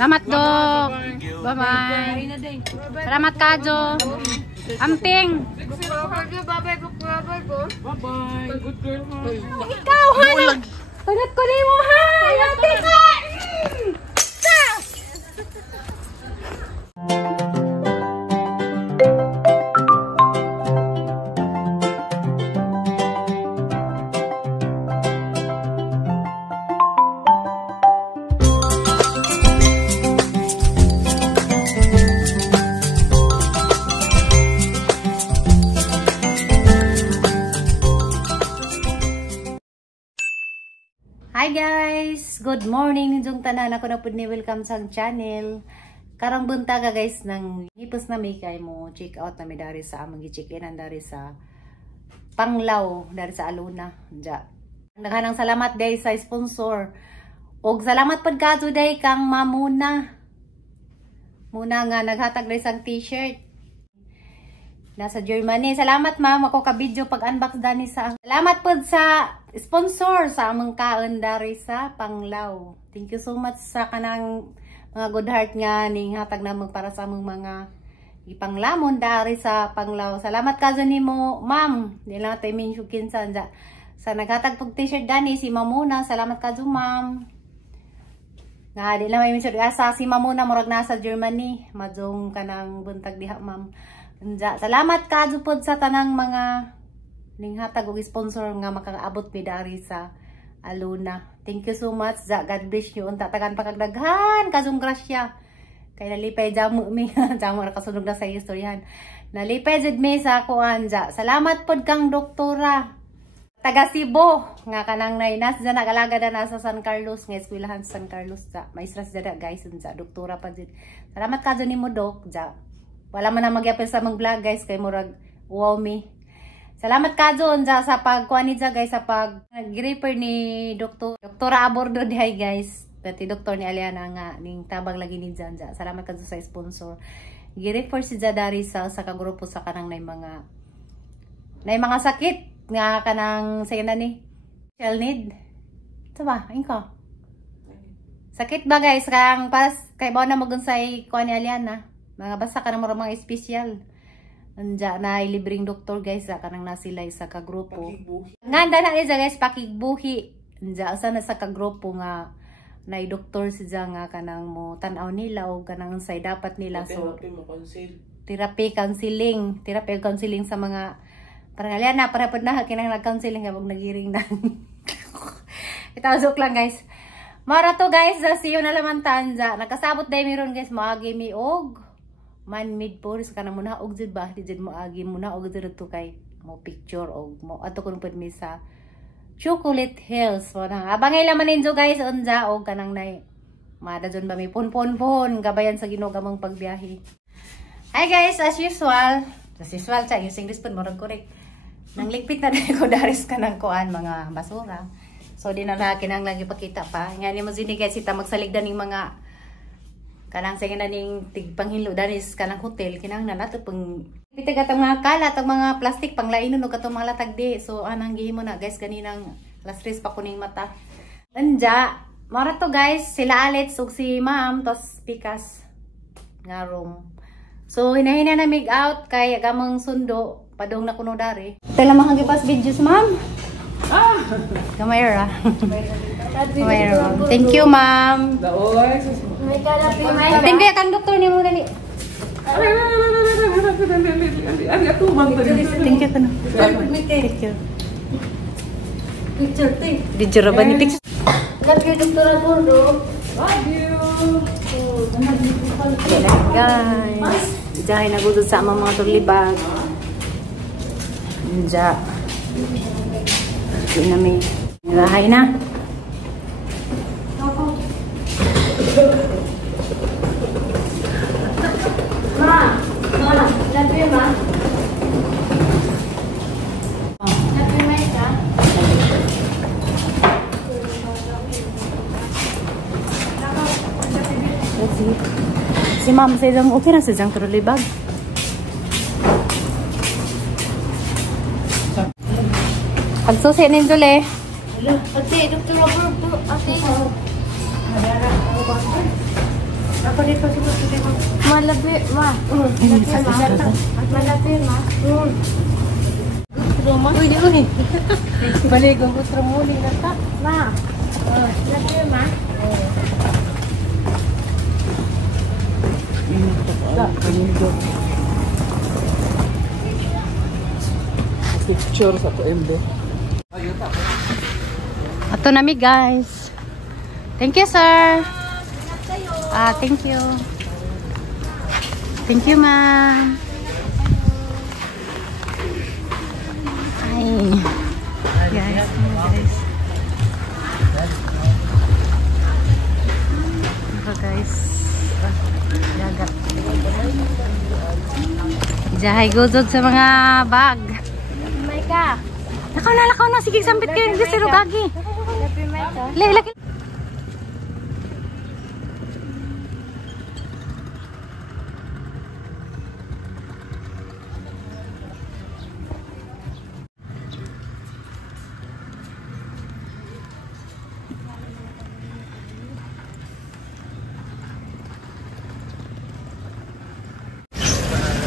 Salamat, Dok. Bye-bye. Salamat, Kajo. Amping. Bye-bye. Good girl, ha? Ikaw, ha? Pagat ko rin mo, ha? Amping ka! Hi guys! Good morning ninyong tanan. Ako na po ni welcome sa channel. Karang buntaga guys ng hipos na may kay mo check out na may dari sa amang gi-check-in dari sa Panglao, dari sa Aluna. Naghanang salamat day sa sponsor. Og salamat pud kadto day kang Mamuna. Muna nga naghatag day sang t-shirt. Nasa Germany. Salamat ma'am. Ako ka-video pag-unbox dani sa. Salamat po sa sponsor sa among kaon dari sa Panglao. Thank you so much sa kanang mga good heart nga ning hatag namon para sa among mga ipanglamon dari sa Panglao. Salamat kaso nimo ma'am. Di lang tayo mention kinsan sa naghatag pag t-shirt dani si Mamuna. Salamat kaso ma'am. Nga di lang may mention asa si Mamuna murag nasa Germany. Madong kanang buntag diha ma'am. Salamat kadto pod sa tanang mga ninghatag og sponsor nga makaabot mi dari sa Aluna. Thank you so much. God bless you. Unta tagan pagdaghan kasong grasya. Kay nalipay jamu mi. Jamu ra kasunog na sa istoryahan. Nalipay jud mi sa kuan ja. Salamat pod kang doktora. Taga Cebu nga kanang nainas dyan nagalaga na sa San Carlos nga eskwelahan sa San Carlos ja. Maestras dada guys ja doktora pa jud. Salamat kadto nimo dok ja. Wala man na magyapil sa mga vlog guys kay murag wow mi. Salamat kadto sa pagkuan ni guys sa pag nag-refer ni Doktora Abordo dihay guys. Dati doktor ni Aliana nga ning tabang lagi ni Jan. Salamat kadto sa sponsor. Gi-refer si dari sa kagrupo sa kanang nay mga sakit nga kanang say na ni special need. Diba? Inko. Sakit ba guys kang pas kay bawa na magunsay kuan ni Aliana. Mga basta ka na mga espesyal. Anja na libreng doktor guys sa kanang nasilay sa kagrupo. Nganda na niya guys pakigbuhi. Anja asa na sa kagrupo nga nay doktor siya nga kanang mo tan-aw nila o kanang say dapat nila so therapy counseling sa mga parang na para pud na kinang nag-counseling nga nagiring na. Itawsok lang guys. Mara to guys, see you na laman tanja. Nakasabot day meron guys maagi mi og man-made pores ka na muna og jud ba di jud mo agi muna og jud to kay mo picture og mo ato kun pud mi sa Chocolate Hills so na abangay laman ninyo guys unja og kanang nay madajon ba mi pon gabayan sa Ginoo gamong pagbiyahe. Hi guys, as usual cha using this pud murag correct nang ligpit na ko daris kanang kuan mga basura so di na kinang lagi pakita pa nga ni mo sini guys ita magsaligdan ning mga kanang sa ning tigpanghilo danis kanang hotel kinang na nato pang pitag atong mga kalat atong mga plastic panglainon og katong mga latag di so anang gihimo na guys ganinang last stress pa kuning mata anja mara to guys sila Alex ug si ma'am tos pikas nga room so hinahina na mig out kay gamang sundo padong na kuno dari tala mga gipas videos ma'am Kamayra. Thank you ma'am. Thank you kang doktor ni mo dali. Thank you kano. Thank you. Picture ba ni picture? Love you Dr. Abordo. Love you. Guys. Diyan nagudod sa mga tulibag. Diyan. Hindi na may nirahay na. Love you ma. Love you ma. Si ma'am sa isang okay na sa isang tulibag. Pagsusi ninyo le. Ate, Dr. Abordo. Ate. Ako dito, dito. Malabi, ma. Malabi, ma. Gusto mo? Uy. Baligong gusto mo ni nata. Ma. Malabi, ma. Picture sa to MD. Ato na mi guys. Thank you sir. Thank you. Thank you ma'am. Hi. Guys. Ito guys. Dagat. Jahay guzod sa mga bag. May ka. Lakaw na. Sige, sampit kayo. Hindi siro gagi. Labi, may ka. Laki.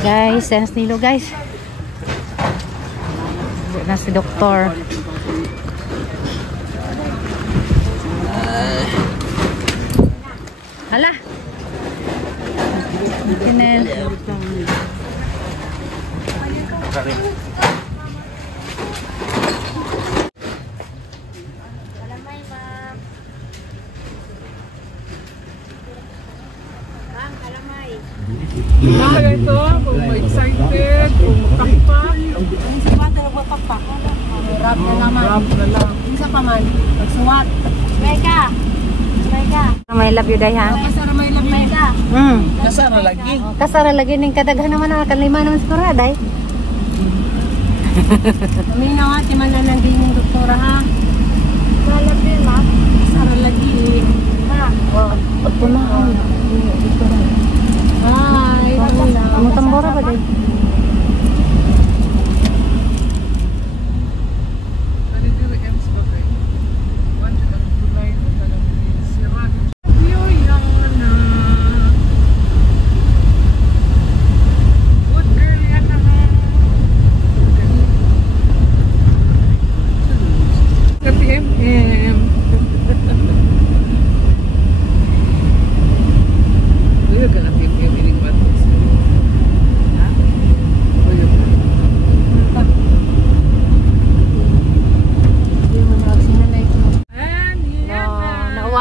Guys, sense nilo guys. Na si doktor. Hala. Kinel. Kalamay, ma'am. Ma'am, kalamay. Kaya ito, kung ma-excited, kung makakpak. Rap na naman. Isa pa man. Magsuwat. May ka. May ka. May love you day ha. May ka. Nasaan na lagi? Kasara lagi ning kadaghan naman ang lima naman siguro day. Kami na nga si mananan din yung doktora ha. Malabi, ma. Kasara lagi. Ma. Ito na. Bye. Ang tambora ba day?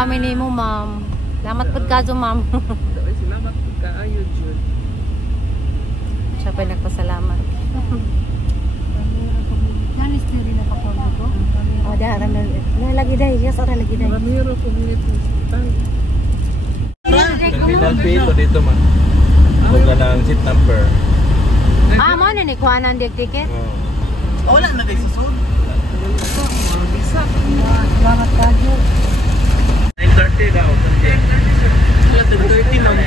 Kami ni mo, ma'am. Salamat po kaso, ma'am. Salamat po kaayo, Jud. Siya pa nagpasalamat. Nanis na rin ako ko. O, dahil nalagi dahil. Yes, ara lagi dahil. Ramiro, community hospital. Terminal P ito dito man. Huwag ka ng seat number. Mo na ni kuha ng ticket? Wala na kayo sa soon. Salamat kaso. 9:30 daw. 10:30 lang.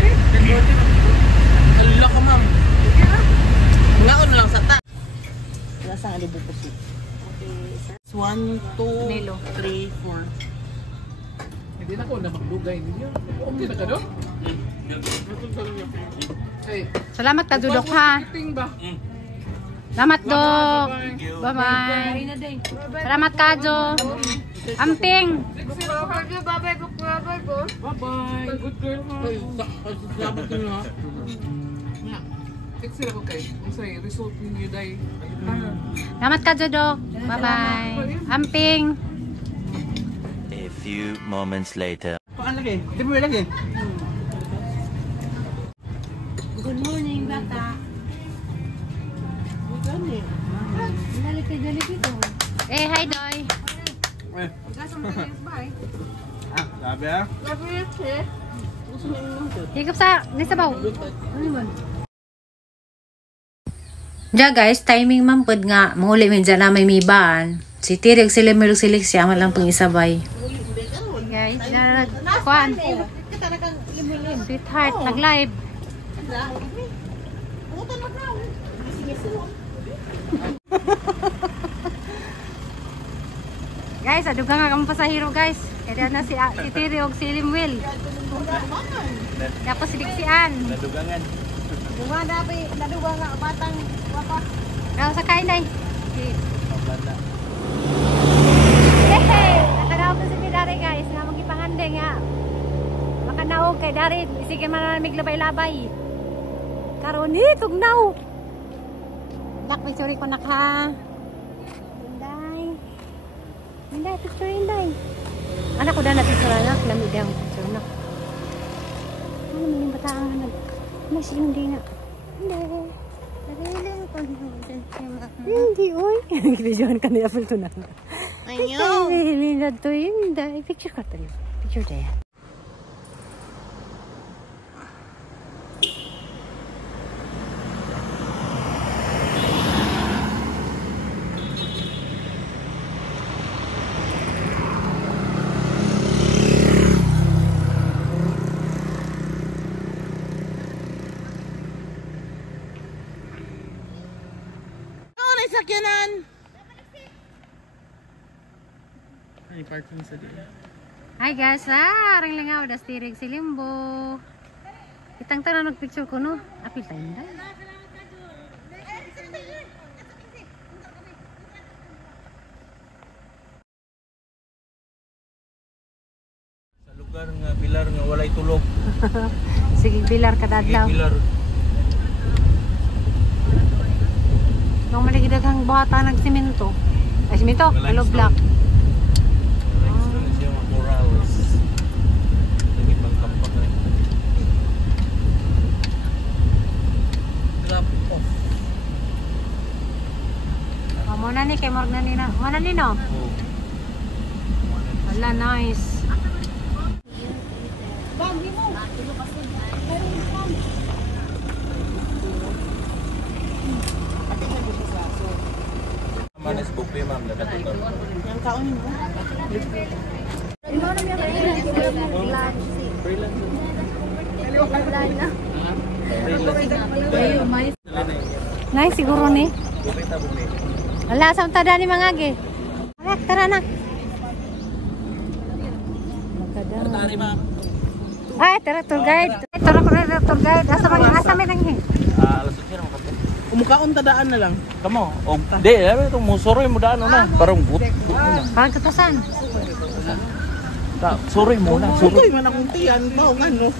Alala ka ma'am. Ngaon lang sa ta. Wala sa alibo po si. 1, 2, Nilo. 3, 4. Hindi na ko na maglugay ninyo. Okay na ka doon? Hey, Salamat ka, Dudok, ha? ting ba? Salamat, Dok. Bye-bye. Salamat, Kajo. Amping. Babay ko. Bye-bye. Good girl ha. Salamat ko na. Text sila ko kay. Kung sa'yo, result ninyo day. Salamat, Kajo, Dok. Bye-bye. Amping. A few moments later. Paano lagi? Hindi mo lagi. Good morning, bata. Dali to. Hi, Doy. Sabi ah. Higop sa, nisabaw. Diya guys, timing man pod nga, mahuli min dyan na may mibaan. Si Tireg sila silik siya, malang pang isabay. Guys, kuan. Sweetheart, nag-live. Guys, adugang nga kami pasahero guys. Kaya na si Tiri og si Limwil. Tapos sidiksian. Nadugangan. Duga dapat naduga nga batang wapa. Raw sa kain day. Pabata. Hey! Nakadaog na si Dari guys. Nga magipangande nga. Makanaog kay Dari. Sige man namig labay-labay. Karon ni tugnaw. Nak picture ko nak ha. Inday. Inday picture Inday. Anak ko na picture anak. Lamig ang picture nak. Ano yung bataang hanap? Mas hindi na. Hindi, oy. Videoan ka niya pala ito na. Ayaw. Hindi na ito yun. Picture ka tayo. Picture tayo. Sakyanan. Ay, parking sa din. Hi guys, ring lingaw das tirig si Limbo. Kitang tanan nagpicture ko no. Apil tayo na. Sa lugar nga pilar nga walay tulog. Sige bilar ka dadlaw. Pilar. Nung maligidaghang bata nagsimento. Ay simento, hollow block. Limestone siya mga corals. Lagi pang kampak na. Drop off. Muna ni kay Morg na ni na. Muna ni no. Oh. Wala nice. Manis buffet ma'am, nakatutok. Yang kaon mo. Nice siguro ni. Buffet ta buffet. Wala sa tada ni mga agi. Anak, tara na. Tari ma'am. Ay, tara tour guide. Ay, tara ko na tour guide. Asa may nanghi. Alas 8 na makape. Kumukaon tadaan na lang. Kamo, og di, itong musoroy mo daan na. Parang but na. Parang tutasan. Ta, sorry muna. Uy, Sorry. man akong tiyan. Bao nga no.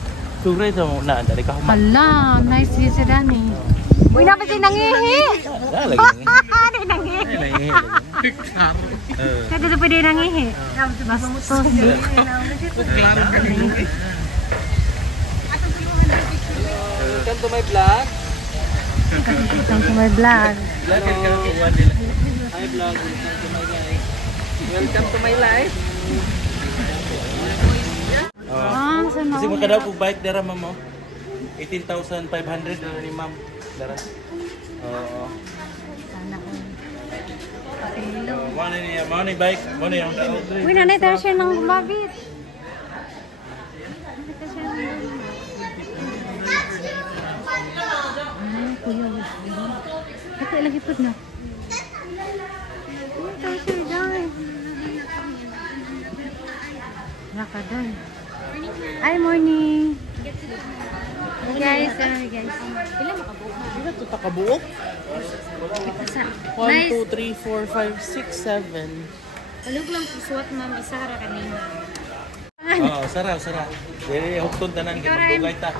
Sorry sa muna, dali ka human. Hala, nice view si Dani. Uy, napad si nangihi. Lagi. Ano nangihi? Lagi. Kaya dito pwede nangihi. Bastos. Welcome to my vlog. Welcome to my vlog. Hi vlog, welcome to my guys. Welcome to my life. Ah, sana. Kasi magkadaw kong bike dara ma'am. 18,500 na ni ma'am. Dara. Oo. Sana ko. Mo ni bike, mo ni yung Uy, nanay tayo siya ng gumabit. Kuya, ito lagi po na. Ito siya dahil. Nakadan. Hi, morning. Hey guys, guys. Ilan makabuok na? Ito to takabuok. Nice. 1, 2, 3, 4, 5, 6, 7. Palug lang suwat ma'am Isara kanina. Oo, sarap, sarap. Dili hukton tanan kay magdugay ta.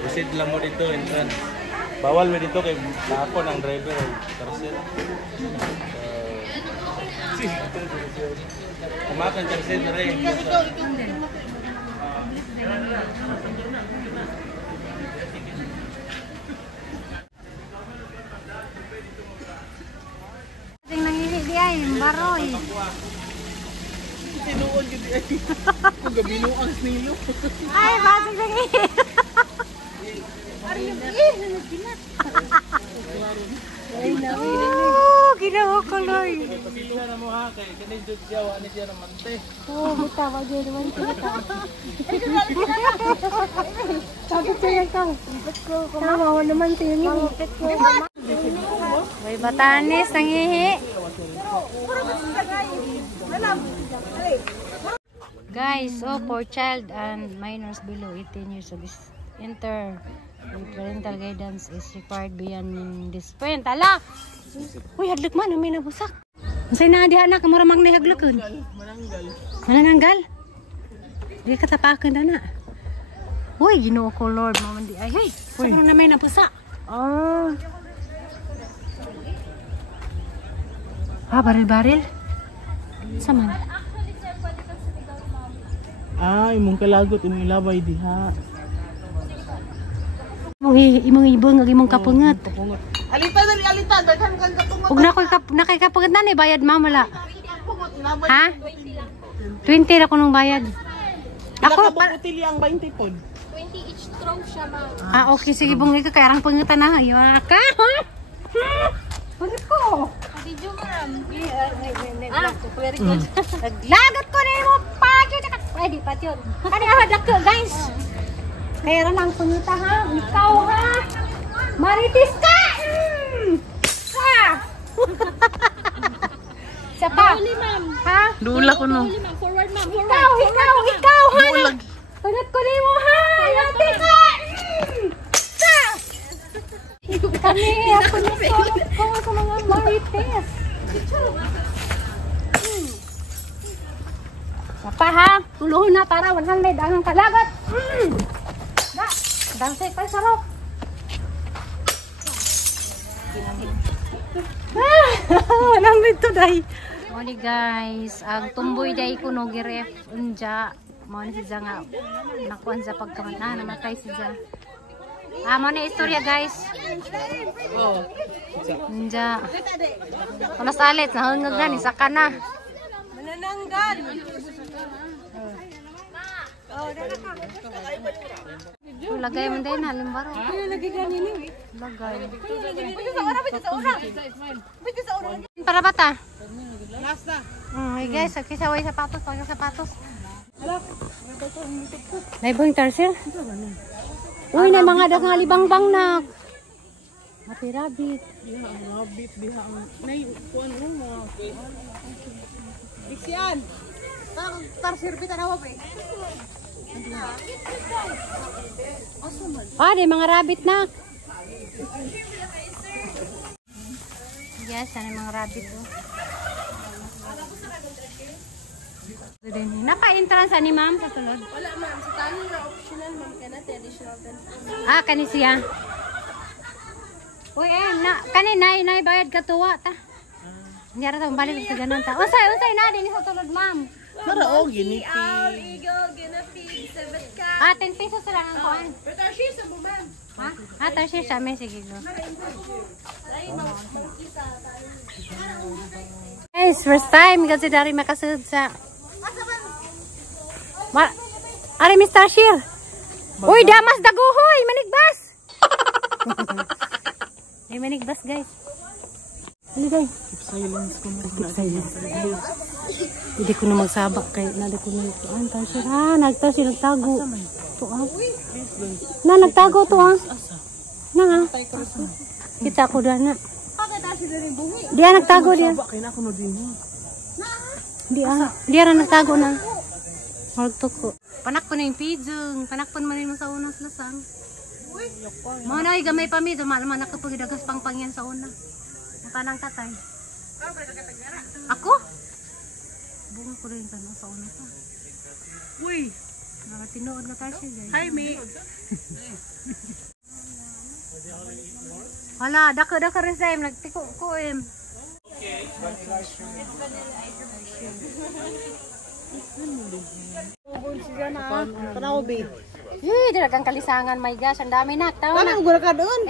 Proceed lang mo dito, entrance. Bawal mo dito kay ako ng driver o tercero. Kumakan tercero na rin. Ating nangihi di ay, baroy. Tinuon yun di ay. Kung gabino ang snilo. Ay, basig nangihi. Oh, ginawa ko loy. Pagkiluhan na mo ha, kay kanin dito siya, wani siya ng mante. Oh, buta ba dyan naman kita. Tapos siya ka. Tama naman siya. May batanis, nangihi. Guys, for child and minors below 18 years of enter with parental guidance is required beyond this point. Ala! Uy, hadlok man, may nabusak. Masay na diha na, kamura mang nahaglokon. Manananggal? Di katapakan na na. Uy, ginoo ko Lord, mamandi. Ay, hey, saan na may nabusak? Oh. Baril-baril? Sama na. Imong kalagot imong ilabay diha. Imong ibong ag imong kapungat. Alita daghan kang katungot. Ug nakay kapungat na ni bayad mamala. Ha? 20 ra kunong bayad. Ako Butil yang 20 pod. 20 each strong siya, ma'am. okay sige bung ikaw kay arang pangatan na. Yo ka. Pagit ko. Video, ma'am. Very good. Lagat ko na mo pa. Ay di pa yun. Kani hadak ko guys. Kaya ra nang pangita ha. Ikaw ha. Maritis ka. Siya pa. Huli, ma'am. Ha? Dula ko no. Huli, ma'am. Forward, ma'am. Ikaw ha. Bulag. Pagit ko na mo ha. Yati ka. Kami ako ni ko sa mga marites. Papa ha, tuluhon na para 100 ang kalagat. Da, dansay pa sa rock. 100 to day. Moni guys, ang tumboy day ko no giref unja. Moni si nga nakuan sa pagkamana namatay si Jan. Mo na istorya guys. Unja. Kunas alit nahungag na ni saka na. Manananggal. Lagay mo din halimbaro. Lagay ka nini. Lagay. Para bata. Lasta. Guys, kisaway sapatos, pag sapatos. Naibang tarsil? Uy, na mga dagang libangbang na. Rabbit. Rabbit diha. Nay kuan mo. Iksyan. Tarsir tanawa pa. Di mga rabbit na. Yes, ano mga rabbit oh. Napa-entrance ni ma'am sa sulod? Wala, ma'am. Sa tani na optional, ma'am. Kaya additional 10. Kani siya. Uy, kani bayad ka tuwa ta. Hindi ra ta balik sa ganon ta. Unsay na din sa sulod ma'am. Para giniti. Eagle, ginapig, 7 ka. 10 pesos lang ang kuan. Pero she's a ma'am. Ha? Tarsier sa amin, sige go. Guys, first time kasi dari makasud sa Ari Mr. Tarsier. Uy, damas daguhoy, manigbas. Manigbas guys. Ano guys? Silence ko na. Silence. Hindi ko na magsabak kay nadi ko na ito. Tarsier. Nagtarsier, nagtago. Ito nagtago to na kita ko dana. Dia nagtago dia. Kay na kuno din. Dia ra nagtago na. Magto ko. Panak ko na yung pigeon. Panakpan man mo sa unang lasang. Mo na gamay pa mi, dumaan nakapagidagas pangpangyan sa una. Panang tatay. Ako? Bunga ko rin sa una pa. Uy, mga tinuod na tayo siya guys. hi me. Wala, dako rin sa nagtiko ko Tanaw be. Dagang kalisangan, my gosh, ang dami na. Tawa na. Gura ka doon.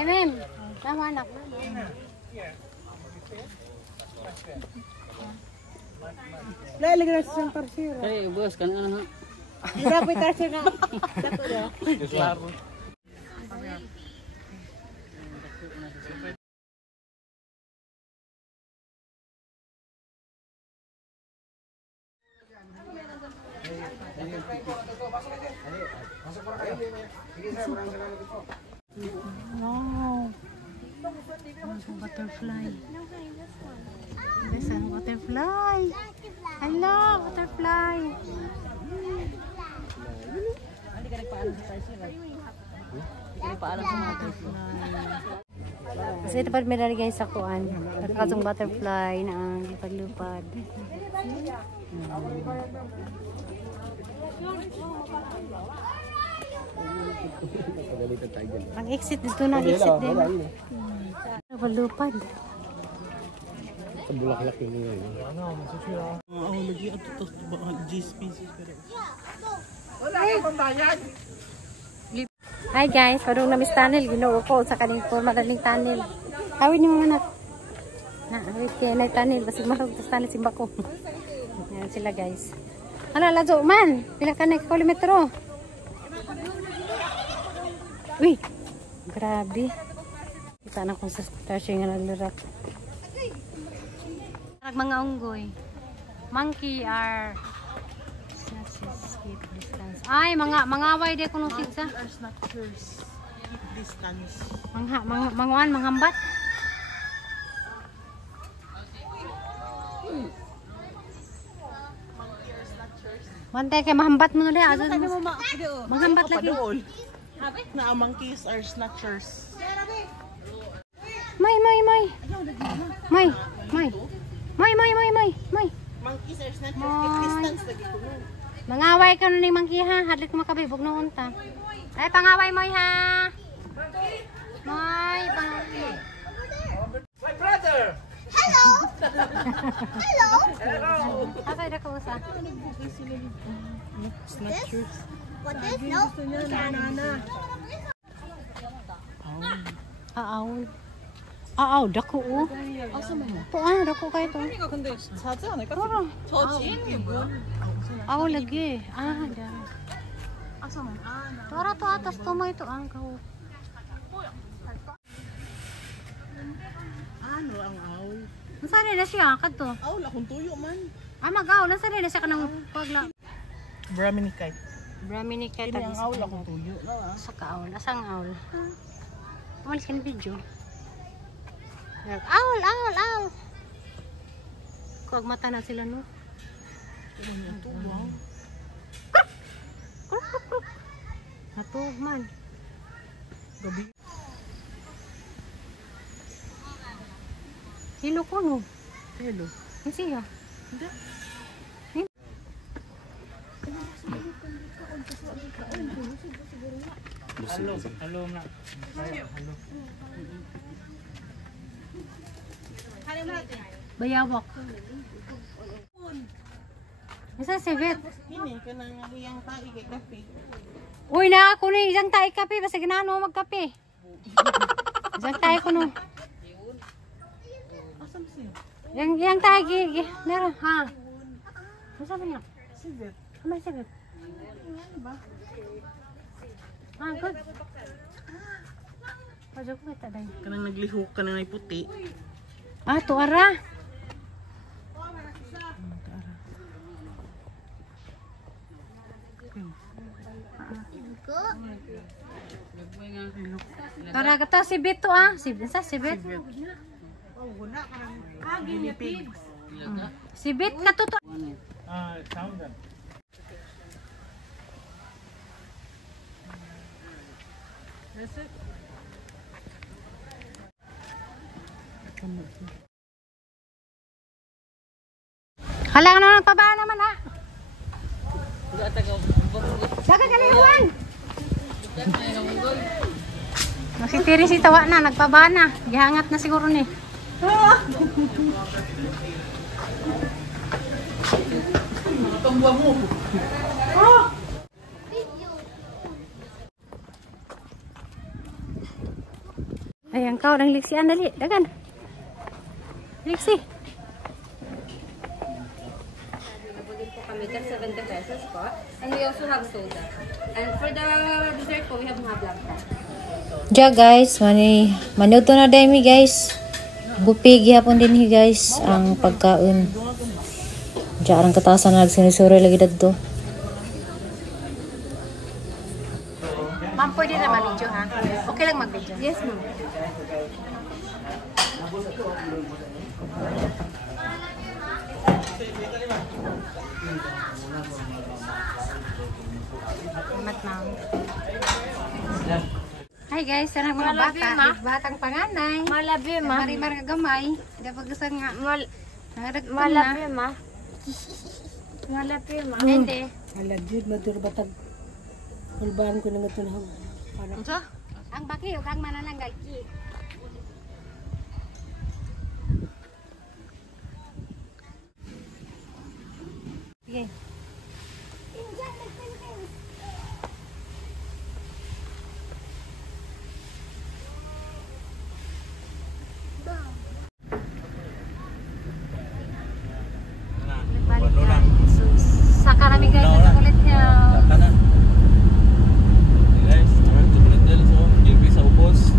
Tama na. Lagi sa Tarsier. Kay boss kanang Hindi ko tarsier na. Klaro. Wow. Butterfly. There's a butterfly. Hello, butterfly. Hindi ka nagpaalam sa Tarsila. Hindi ka nagpaalam sa mga Tarsila. Kasi dapat may nari guys sa kuan. Kasong butterfly na ang lupad-lupad. Ang exit dito na, exit din. Lupad-lupad. Sa bulaklak yun yun. Ako lagi at ito GSP. Hi guys, padung na Miss Tunnel, ginoo ko sa kaning forma daling tunnel. Hawid ni mga anak. Na, hawid kaya nag-tunnel, basig marog sa tunnel simba ko. Ayan sila guys. Hala, lazo man, pila ka na kilometro. Uy, grabe. Kita na kung sa stasyon nga naglurak. Mga unggoy. Monkey are keep distance. Ay, mangaway di kuno sitsa. Are snatchers. Keep distance. Manghambat. Mantay kay mahambat mo na aso. Manghambat lagi. Na ang monkeys are snatchers. May. Monkeys are snatchers. Keep distance lagi kuno. Mangaway ka na ni monkey ha. Hadlit ko makabibog na unta. Ay, pangaway mo ha. Moy, pangaway. My brother! Hello! Asay na ko usa. Snatchers. What is? No? Aaw, dako o. Po dako kayo to. 사지 않을까? 저지? Aw, lagi. Da. Tora to atas to mo ito ang kao. Ano ang owl? Nasaan na siya kadto? Owl akong tuyo man. Mag-aw, nasaan na siya kanang pagla. Brahmini kite. Brahmini kay Kini ang owl akong tuyo. sa kaul, asang aul. Tumalis ka ng video. Aul. Kuwag mata na sila no. Wow. Natug man. Gabi. Hilo ko no. Hello. Ang siya. Hello na. Bayawak. Isa si Vet. Kini kanang iyang tae kay kape. Uy na ako ni isang tae kape basta ginano magkape. Isang tae ko no. Asam siya? Yang tae gi nero ha. Ano sabi niya? Si Vet. Ano si Vet? Good. Pwede ko kita dahil. Kanang naglihok ka na puti. Tuara. Tuara kata si Bet to Si Bet. Si Bet katuto. Sound that. Hala ka na nagpabaan naman ha. Dagat kalihuan. Nasitiri si tawa na, nagpabaan na. Gihangat na siguro ni. Ayan kau, nang liksian dali, dagan. Liksi. Kami 70 pesos po. And we also have soda. And for the dessert po, we have mga blanca. Ja guys, manuto na dami guys. Bupig hapon din guys ang pagkaon. Ja ang katasan na nagsinusuri lagi dadto. Ma'am, pwede na mag-video ha? Okay lang mag-video? Yes, ma'am. Hi guys, sana mga bata, batang panganay. Malabi, ma. Marimar nga gamay. Dapat gusto nga. Malabi, ma. Malabi, ma. Hindi. Alajud, matur batag. Kulbaan ko na nga ito na. Ang baki, ang manananggal. Sige. Balik na. Saka namin guys sa chocolate niya. Saka na. Guys, chocolate nila so, GB sa ubos.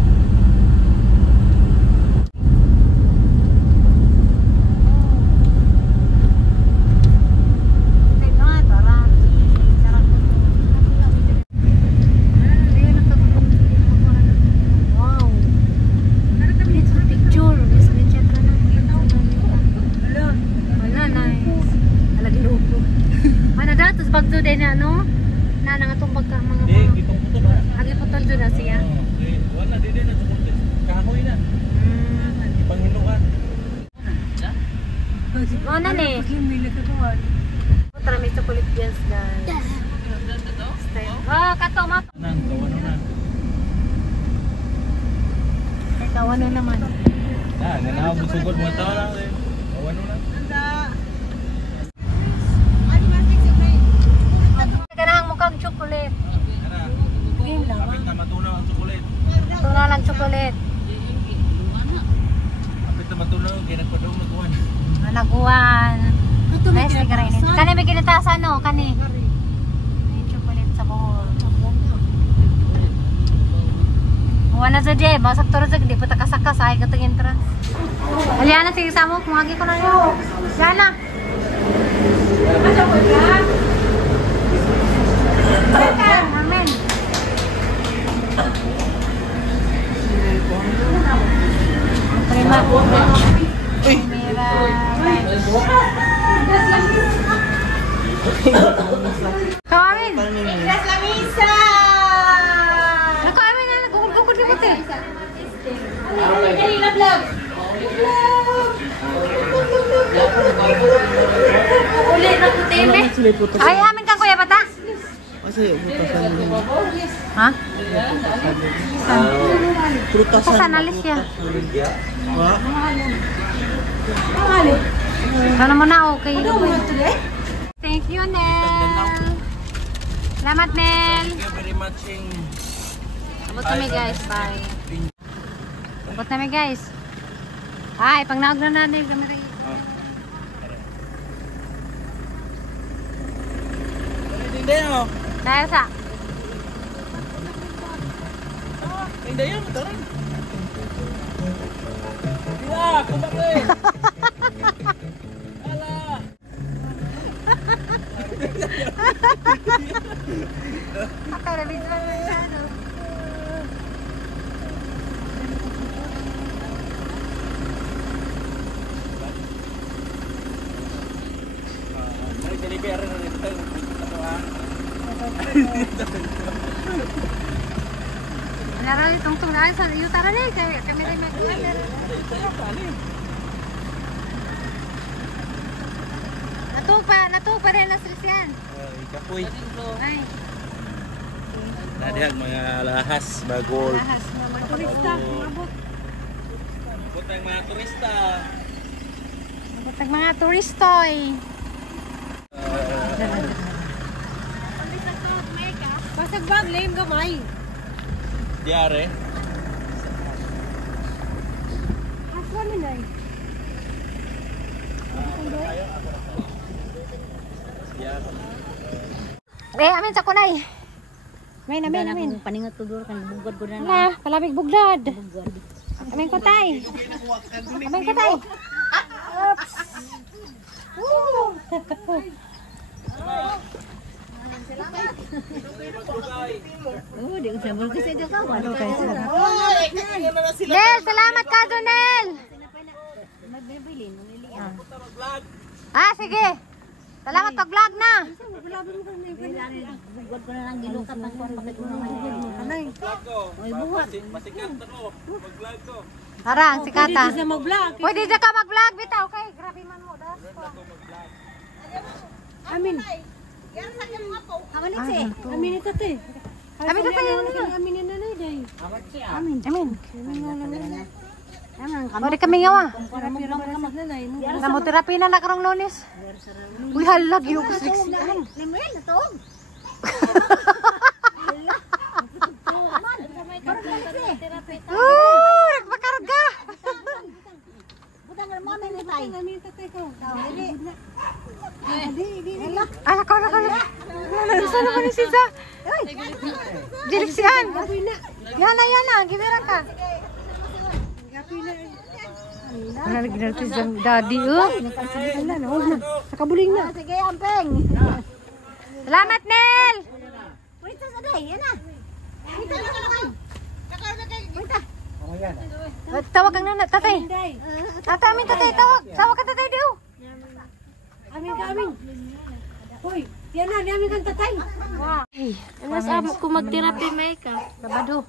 Wow. Beautiful picture. Wala na. Alagi lupo. Ano daw? Tapos pag doon din ano? Na nangatong pagka mga Kitong puto na. agi putol doon na siya. Wala, di na chocolate. Kahoy na. Panghinuan. Ano na eh? Tara may chocolate yes guys. Ah, kato ma. Nang, kawano na. Kawan na naman. Ganaw mo sugod mga tao lang. Kawano na. Ganang mukhang chocolate. Kapit na matunaw ang chocolate. Tuna lang chocolate. Kapit na matunaw, kaya nagpadaw magkuhan. Naguan. Nice ni Karainin. Kani may kinitasan no? Kani. May chocolate sa bohol. Wala sa Jay. Basak to rin. Di po takasakas. Ay katong entrance. Aliana, sige sa mo. Kumagi ko na yun. Aliana. Amen. Prima. Mira. Kawamin. Ilas la misa! Ako amin na nagugugod ni Puti. Uli na Puti me. Ay amin kang kuya bata. Kasi butasan mo. Ha? Prutasan. Saan alis siya? Wa? Ano mo na okay. Thank you Nel. Salamat Nel. Thank you very much. Abot kami guys. Bye. Abot kami guys. Ay, pag naog na natin kami rin. Hindi mo. Tayo sa. Hindi yan, taran. Diba, kumakit. Ala. Ako na video lang siya no. Ay, delivery na rin. Laro tungtung na sa utara ni kami rin mag-order. Natug pa rin na silsiyan. Kapoy. Ay, Nadihag mga lahas, bagol. lahas na mga turista. Mabot. Buta yung mga turista. Mabot ang mga turistoy. Basag bag, lame gamay. Diare. Aswa mo na amin sa kunay. May amin. Paningat tudor kan bugod ko na. Wala, palabig buglad. Amin ko tay. Amin ko tay. Oops. Oh, di ko sabol kasi do ka. Nel, salamat ka doon, Nel. Magbibili mo nili. Ah, sige. Salamat pag-vlog na. Harang, si Kata. Pwede dyan ka mag-vlog, bitaw. Okay, grabe man mo. Amin. Amin ito te. Amin ka tayo. Amin na nanay day. Amin. Pwede kami ngawa. Namoterapi na nakarong Lunes. Uy, halag yung kusiksikan. Nagpakarga. Alak. Saan naman ni Sisa? Jiliksian. Yana. Gimera ka. Wala lagi na ito siyang daddy, Nakabuling na. Sige, ampeng. Salamat, Nel! Punta sa day, yan na. Tawag kang nana, tatay. Amin, tatay, tawag. Tawag ka, tatay, diyo. Amin ka, amin. Hoy, yan na, amin kang tatay. Mas amo ko mag-therapy makeup. Babado.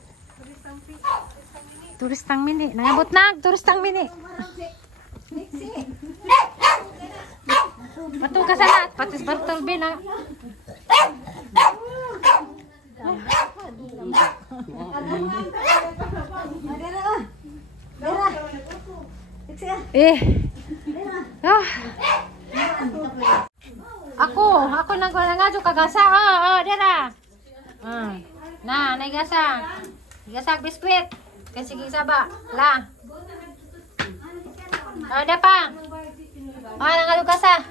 Turistang mini. Nangabot na, turistang mini. Bato ka sana. Patis Bartolbe na. Ako nangadyo kagasa. Dera. Na, naigasa. Igasa biskwit. Kasi gisaba. La. Ada pa. Nangadyo kasa.